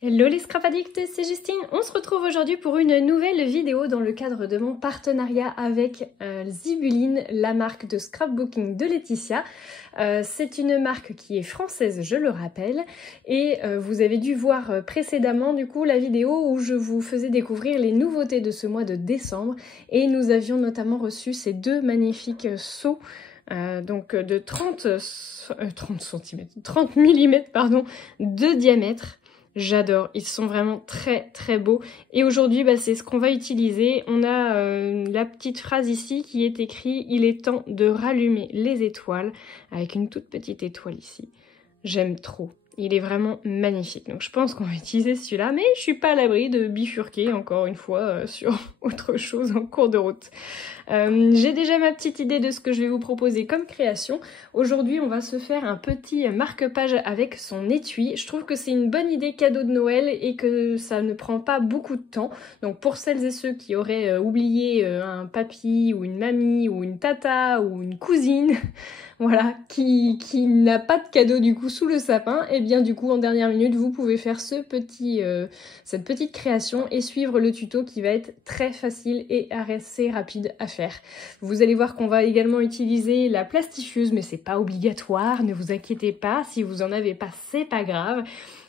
Hello les scrap addicts, c'est Justine. On se retrouve aujourd'hui pour une nouvelle vidéo dans le cadre de mon partenariat avec Zibuline, la marque de scrapbooking de Laetitia. C'est une marque qui est française, je le rappelle, et vous avez dû voir précédemment du coup la vidéo où je vous faisais découvrir les nouveautés de ce mois de décembre, et nous avions notamment reçu ces deux magnifiques seaux donc de 30 mm pardon, de diamètre. J'adore, ils sont vraiment très très beaux. Et aujourd'hui, c'est ce qu'on va utiliser. On a la petite phrase ici qui est écrite « Il est temps de rallumer les étoiles » avec une toute petite étoile ici. J'aime trop. Il est vraiment magnifique. Donc je pense qu'on va utiliser celui-là, mais je suis pas à l'abri de bifurquer encore une fois sur autre chose en cours de route. J'ai déjà ma petite idée de ce que je vais vous proposer comme création. Aujourd'hui, on va se faire un petit marque-page avec son étui. Je trouve que c'est une bonne idée cadeau de Noël et que ça ne prend pas beaucoup de temps. Donc pour celles et ceux qui auraient oublié un papy ou une mamie ou une tata ou une cousine, voilà, qui n'a pas de cadeau du coup sous le sapin, et bien du coup en dernière minute vous pouvez faire cette petite création et suivre le tuto qui va être très facile et assez rapide à faire. Vous allez voir qu'on va également utiliser la plastifieuse, mais c'est pas obligatoire, ne vous inquiétez pas, si vous en avez pas c'est pas grave.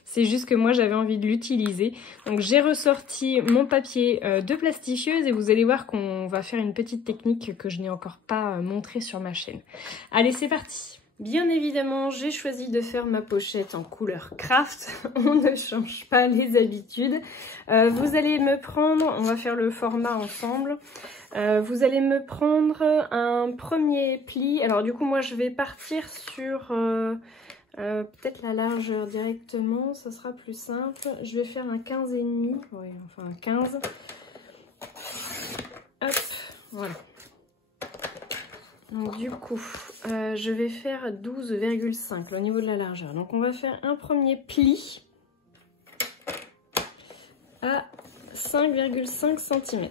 C'est juste que moi j'avais envie de l'utiliser. Donc j'ai ressorti mon papier de plastifieuse et vous allez voir qu'on va faire une petite technique que je n'ai encore pas montrée sur ma chaîne. Allez, c'est parti! Bien évidemment, j'ai choisi de faire ma pochette en couleur craft. On ne change pas les habitudes. Vous allez me prendre, on va faire le format ensemble. Vous allez me prendre un premier pli. Alors du coup, moi je vais partir sur... peut-être la largeur directement, ça sera plus simple. Je vais faire un 15,5, oui, enfin un 15. Hop, voilà. Donc du coup, je vais faire 12,5 au niveau de la largeur. Donc on va faire un premier pli à 5,5 cm.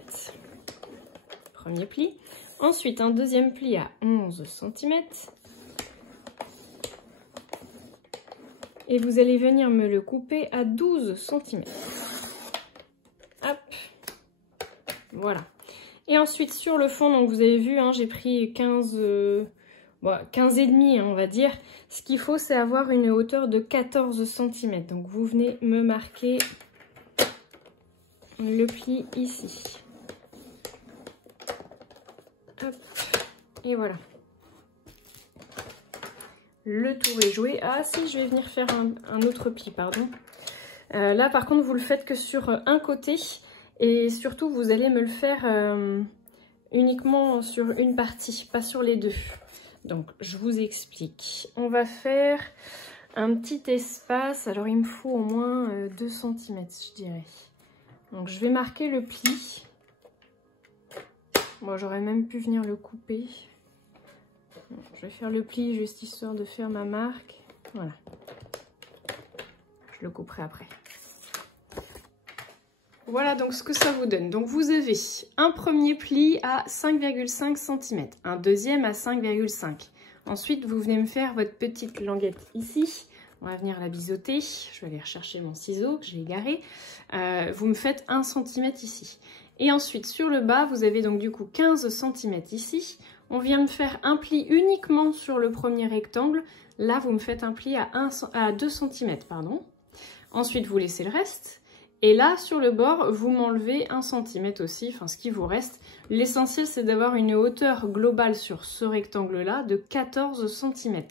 Premier pli. Ensuite, un deuxième pli à 11 cm. Et vous allez venir me le couper à 12 cm. Hop. Voilà. Et ensuite, sur le fond, donc vous avez vu, hein, j'ai pris 15 et demi, on va dire. Ce qu'il faut, c'est avoir une hauteur de 14 cm. Donc vous venez me marquer le pli ici. Hop. Et voilà. Le tour est joué. Ah si, je vais venir faire un autre pli, pardon. Là, par contre, vous le faites que sur un côté. Et surtout, vous allez me le faire uniquement sur une partie, pas sur les deux. Donc, je vous explique. On va faire un petit espace. Alors, il me faut au moins 2 cm, je dirais. Donc, je vais marquer le pli. Bon, j'aurais même pu venir le couper. Je vais faire le pli juste histoire de faire ma marque. Voilà. Je le couperai après. Voilà donc ce que ça vous donne. Donc vous avez un premier pli à 5,5 cm, un deuxième à 5,5. Ensuite, vous venez me faire votre petite languette ici. On va venir la biseauter. Je vais aller rechercher mon ciseau que j'ai égaré. Vous me faites 1 cm ici. Et ensuite, sur le bas, vous avez donc du coup 15 cm ici. On vient me faire un pli uniquement sur le premier rectangle. Là, vous me faites un pli à 2 cm, pardon. Ensuite, vous laissez le reste. Et là, sur le bord, vous m'enlevez 1 cm aussi, enfin ce qui vous reste. L'essentiel, c'est d'avoir une hauteur globale sur ce rectangle-là de 14 cm.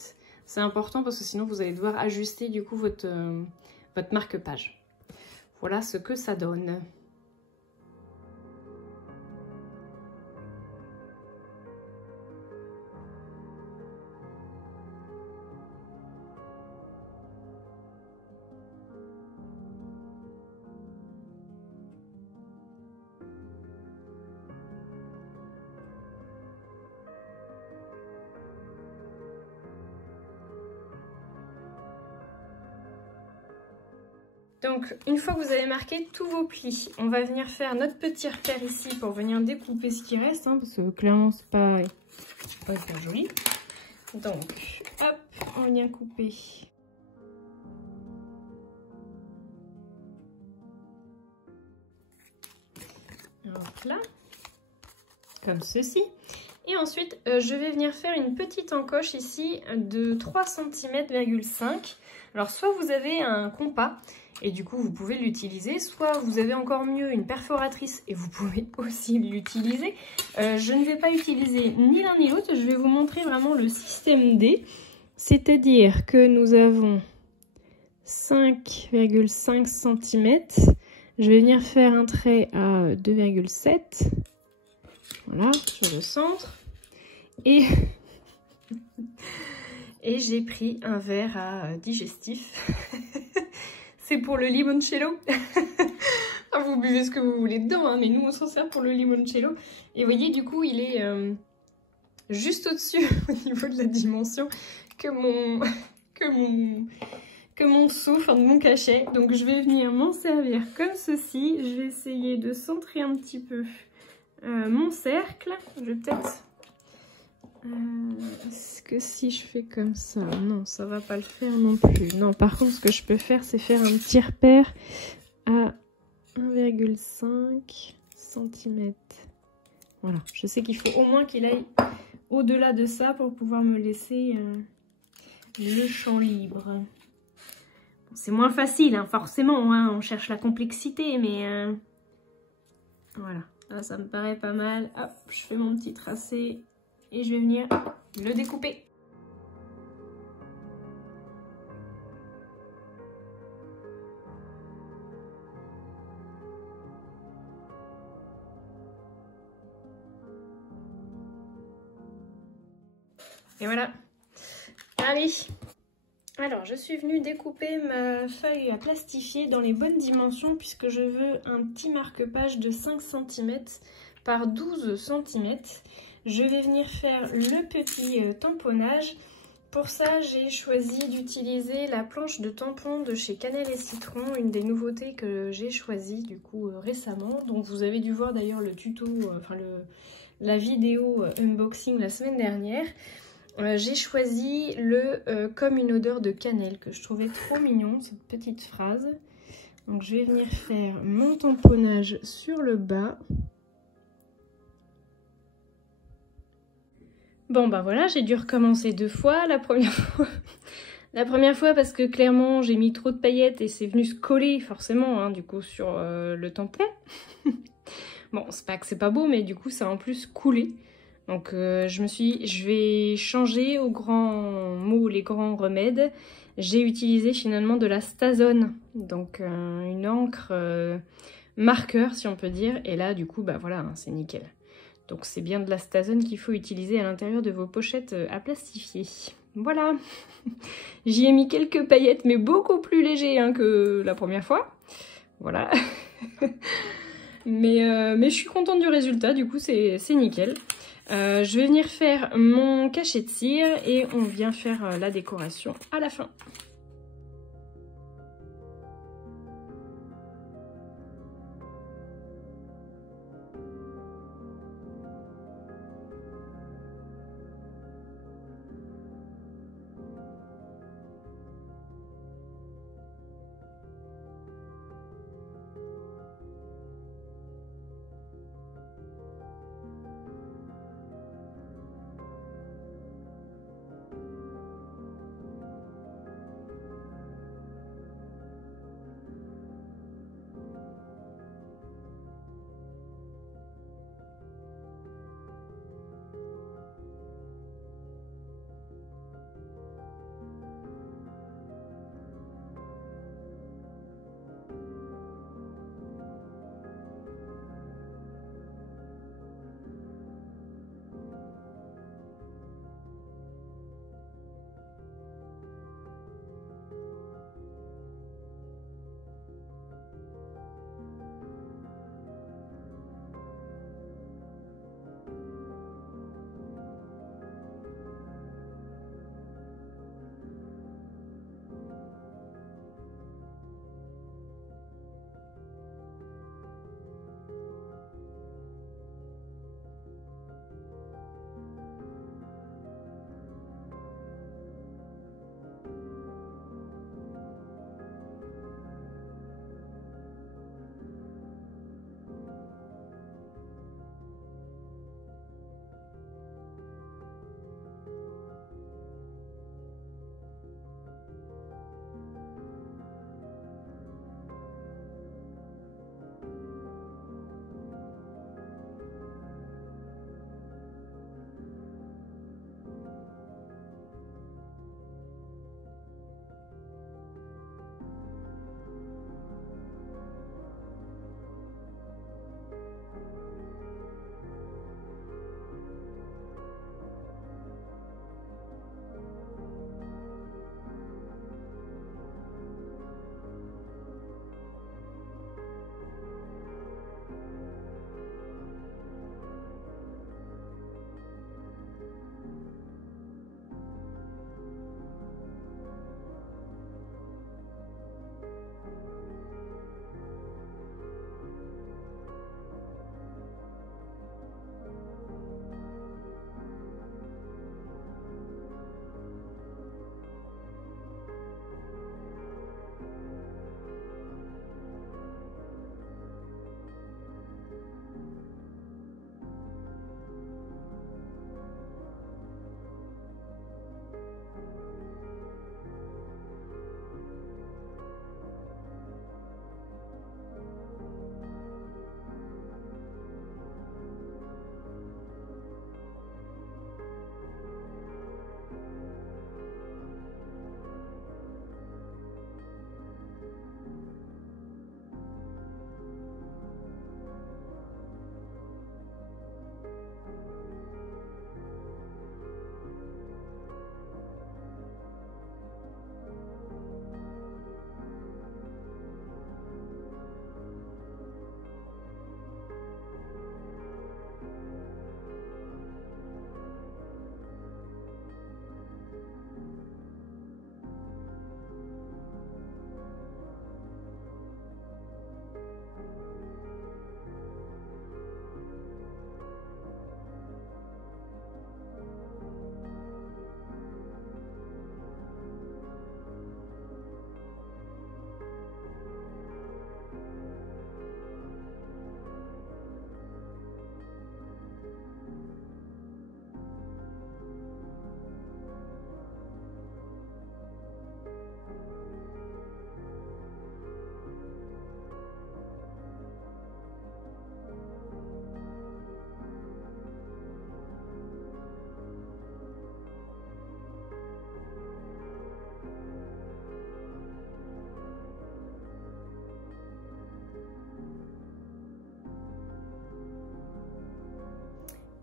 C'est important parce que sinon, vous allez devoir ajuster du coup votre marque-page. Voilà ce que ça donne. Donc, une fois que vous avez marqué tous vos plis, on va venir faire notre petit repère ici pour venir découper ce qui reste, hein, parce que clairement, c'est pas hyper joli. Donc, hop, on vient couper Hop là, comme ceci. Et ensuite, je vais venir faire une petite encoche ici de 3 cm,5 cm. Alors, soit vous avez un compas, et du coup, vous pouvez l'utiliser, soit vous avez encore mieux une perforatrice, et vous pouvez aussi l'utiliser. Je ne vais pas utiliser ni l'un ni l'autre, je vais vous montrer vraiment le système D. C'est-à-dire que nous avons 5,5 cm. Je vais venir faire un trait à 2,7. Voilà, sur le centre. Et j'ai pris un verre à digestif. C'est pour le limoncello. Vous buvez ce que vous voulez dedans, hein, mais nous on s'en sert pour le limoncello. Et vous voyez, du coup, il est juste au-dessus au niveau de la dimension que mon seau, enfin de mon cachet. Donc je vais venir m'en servir comme ceci. Je vais essayer de centrer un petit peu mon cercle. Je vais peut-être... est-ce que si je fais comme ça, non, ça va pas le faire non plus. Non, par contre, ce que je peux faire, c'est faire un petit repère à 1,5 cm. Voilà, je sais qu'il faut au moins qu'il aille au-delà de ça pour pouvoir me laisser le champ libre. Bon, c'est moins facile, hein, forcément, hein, on cherche la complexité, mais voilà, là, ça me paraît pas mal. Hop, je fais mon petit tracé. Et je vais venir le découper. Et voilà. Allez. Alors, je suis venue découper ma feuille à plastifier dans les bonnes dimensions puisque je veux un petit marque-page de 5 cm par 12 cm. Je vais venir faire le petit tamponnage. Pour ça, j'ai choisi d'utiliser la planche de tampon de chez Cannelle et Citron, une des nouveautés que j'ai choisi du coup récemment. Donc vous avez dû voir d'ailleurs le tuto, la vidéo unboxing la semaine dernière. J'ai choisi le comme une odeur de cannelle que je trouvais trop mignon, cette petite phrase. Donc je vais venir faire mon tamponnage sur le bas. Bon bah voilà, j'ai dû recommencer 2 fois. La première fois parce que clairement j'ai mis trop de paillettes et c'est venu se coller forcément hein, du coup sur le tampon. Bon, c'est pas que c'est pas beau, mais du coup ça a en plus coulé. Donc je vais changer aux grands mots, les grands remèdes. J'ai utilisé finalement de la Stazone, donc une encre marqueur si on peut dire. Et là du coup bah voilà, hein, c'est nickel. Donc c'est bien de la Stazone qu'il faut utiliser à l'intérieur de vos pochettes à plastifier. Voilà. J'y ai mis quelques paillettes, mais beaucoup plus légers hein, que la première fois. Voilà. mais je suis contente du résultat, du coup c'est nickel. Je vais venir faire mon cachet de cire et on vient faire la décoration à la fin.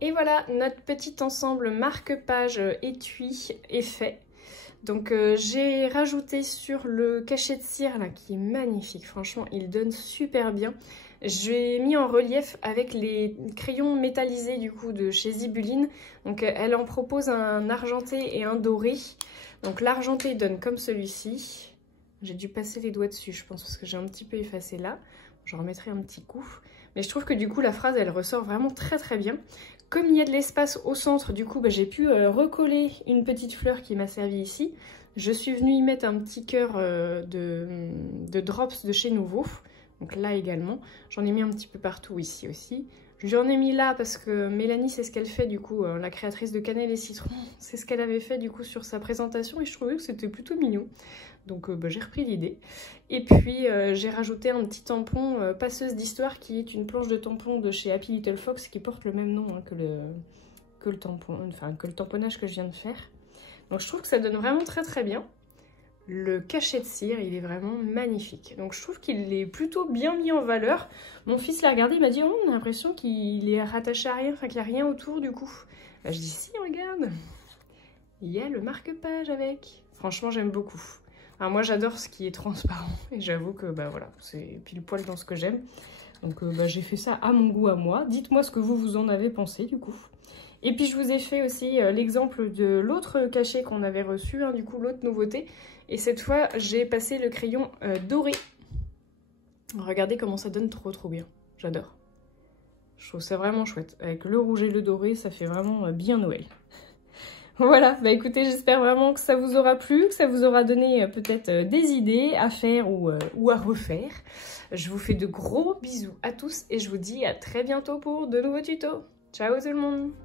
Et voilà, notre petit ensemble marque-page étui est fait. Donc j'ai rajouté sur le cachet de cire là qui est magnifique, franchement il donne super bien. J'ai mis en relief avec les crayons métallisés du coup de chez Zibuline. Donc elle en propose un argenté et un doré. Donc l'argenté donne comme celui-ci. J'ai dû passer les doigts dessus je pense parce que j'ai un petit peu effacé là. Je remettrai un petit coup. Mais je trouve que du coup la phrase elle ressort vraiment très bien. Comme il y a de l'espace au centre, du coup, j'ai pu recoller une petite fleur qui m'a servi ici. Je suis venue y mettre un petit cœur de drops de chez Nouveau. Donc là également. J'en ai mis un petit peu partout ici aussi. J'en ai mis là parce que Mélanie, c'est ce qu'elle fait du coup, la créatrice de Cannelle et Citron. C'est ce qu'elle avait fait du coup sur sa présentation et je trouvais que c'était plutôt mignon. Donc j'ai repris l'idée. Et puis j'ai rajouté un petit tampon passeuse d'histoire qui est une planche de tampon de chez Happy Little Fox qui porte le même nom hein, que le tamponnage que je viens de faire. Donc je trouve que ça donne vraiment très bien. Le cachet de cire, il est vraiment magnifique. Donc je trouve qu'il est plutôt bien mis en valeur. Mon fils l'a regardé, il m'a dit oh, on a l'impression qu'il est rattaché à rien, enfin qu'il n'y a rien autour du coup. Bah, je dis si, regarde, il y a le marque-page avec. Franchement, j'aime beaucoup. Alors moi, j'adore ce qui est transparent et j'avoue que bah voilà, c'est pile poil dans ce que j'aime. Donc j'ai fait ça à mon goût à moi. Dites-moi ce que vous en avez pensé du coup. Et puis je vous ai fait aussi l'exemple de l'autre cachet qu'on avait reçu, hein, du coup l'autre nouveauté. Et cette fois, j'ai passé le crayon doré. Regardez comment ça donne trop bien. J'adore. Je trouve ça vraiment chouette. Avec le rouge et le doré, ça fait vraiment bien Noël. Voilà, bah écoutez, j'espère vraiment que ça vous aura plu, que ça vous aura donné peut-être des idées à faire ou à refaire. Je vous fais de gros bisous à tous et je vous dis à très bientôt pour de nouveaux tutos. Ciao tout le monde!